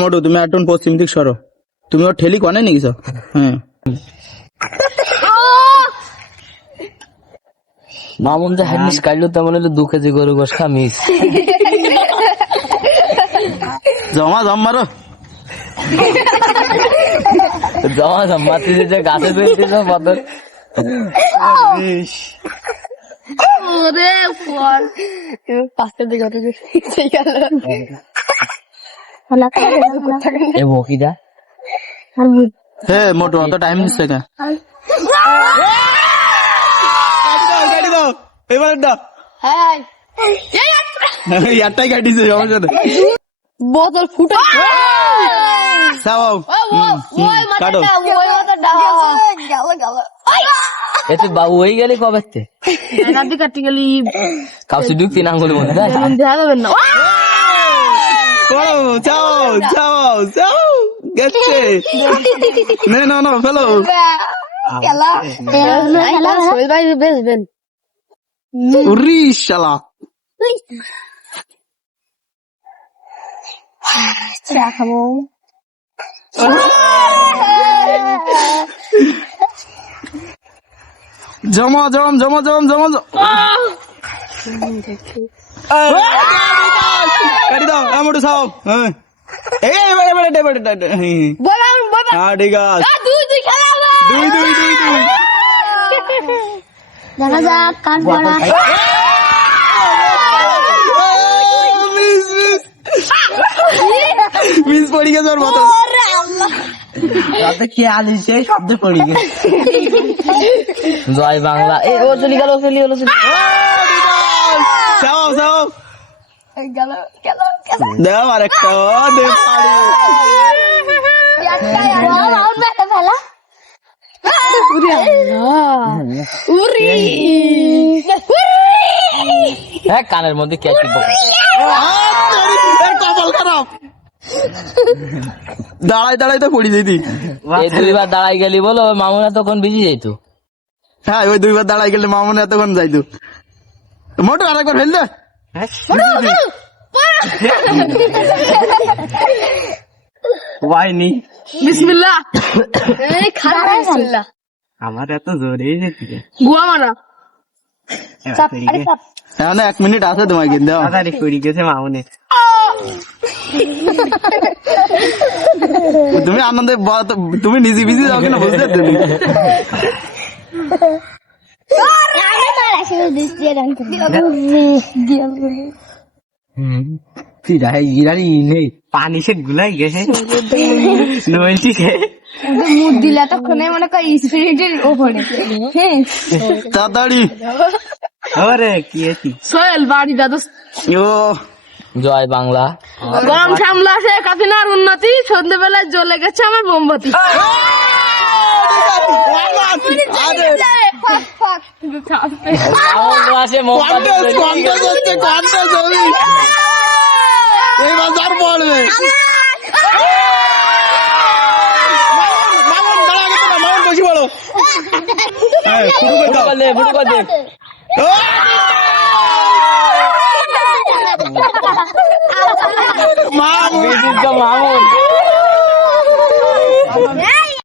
মোটু তুমি একটু পশ্চিম দিক সরো, তুমি ওর ঠেলি কনে নিয়েছ? হ্যাঁ মামুন যে হারিস কাটলো তেমন হলো 2 কেজি গরু গোশ খামিস জমা মারো মাতি যে গাছে ফেলতেছ বদল পাঁচটার দিকে বকিদা হ্যাঁ মোটু অত টাইম নিচ্ছে কেন? একটাই কাটিছে সমস্যা নেই। বোতল ফুটা কাটো এতে বাবু হয়ে গেলে কবে কাটতে গেলি কাউসি ঢুকছি না আঙুলের মধ্যে দেখা যাবেন না ফেলো বেসবেন শালা চা খাবো জমা কাটি দাও মোটু খাও। হ্যাঁ ঠিক আছে দুই দেখা যাক কার পড়া মিস পড়ি গেছে ওর মতো রাতে কে আলি সেই শব্দ পড়ি গেছে জয় বাংলা এই ও চলি গেল যাও দাও আরেকটা দে কানের মধ্যে কে কপাল খারাপ দাঁড়াই তো পড়ি যেতি। এই 2বার দাঁড়াই গেলি বলো মামুনা তখন বিজি যাইতো। হ্যাঁ ওই 2বার দাঁড়াই গেলে মামুনা এতক্ষণ যাইতো। মোটু আরেকবার ফেললে ওয়াইনি বিসমিল্লাহ এই খারাপ বিসমিল্লাহ আমার এত জোরে যেতে গুয়া মারা এখন 1 মিনিট আছে তোমায় কিন্তু আরে পড়ি গেছে মামুনে তুমি আনন্দে তুমি নিজে বিজি যাও কিনা বুঝতে তুমি পানি সে গুলাই গেছে মুখ দিলে তখনই মনে কর স্পিরিটের ওপরে তাড়াতাড়ি সোহেল বাড়ি দাদু জয় বাংলা গরম সামলা শেখ হাসিনার উন্নতি সন্ধ্যেবেলায় জ্বলে গেছে আমার মোমবাতি পড়বে বসি বলো মামুন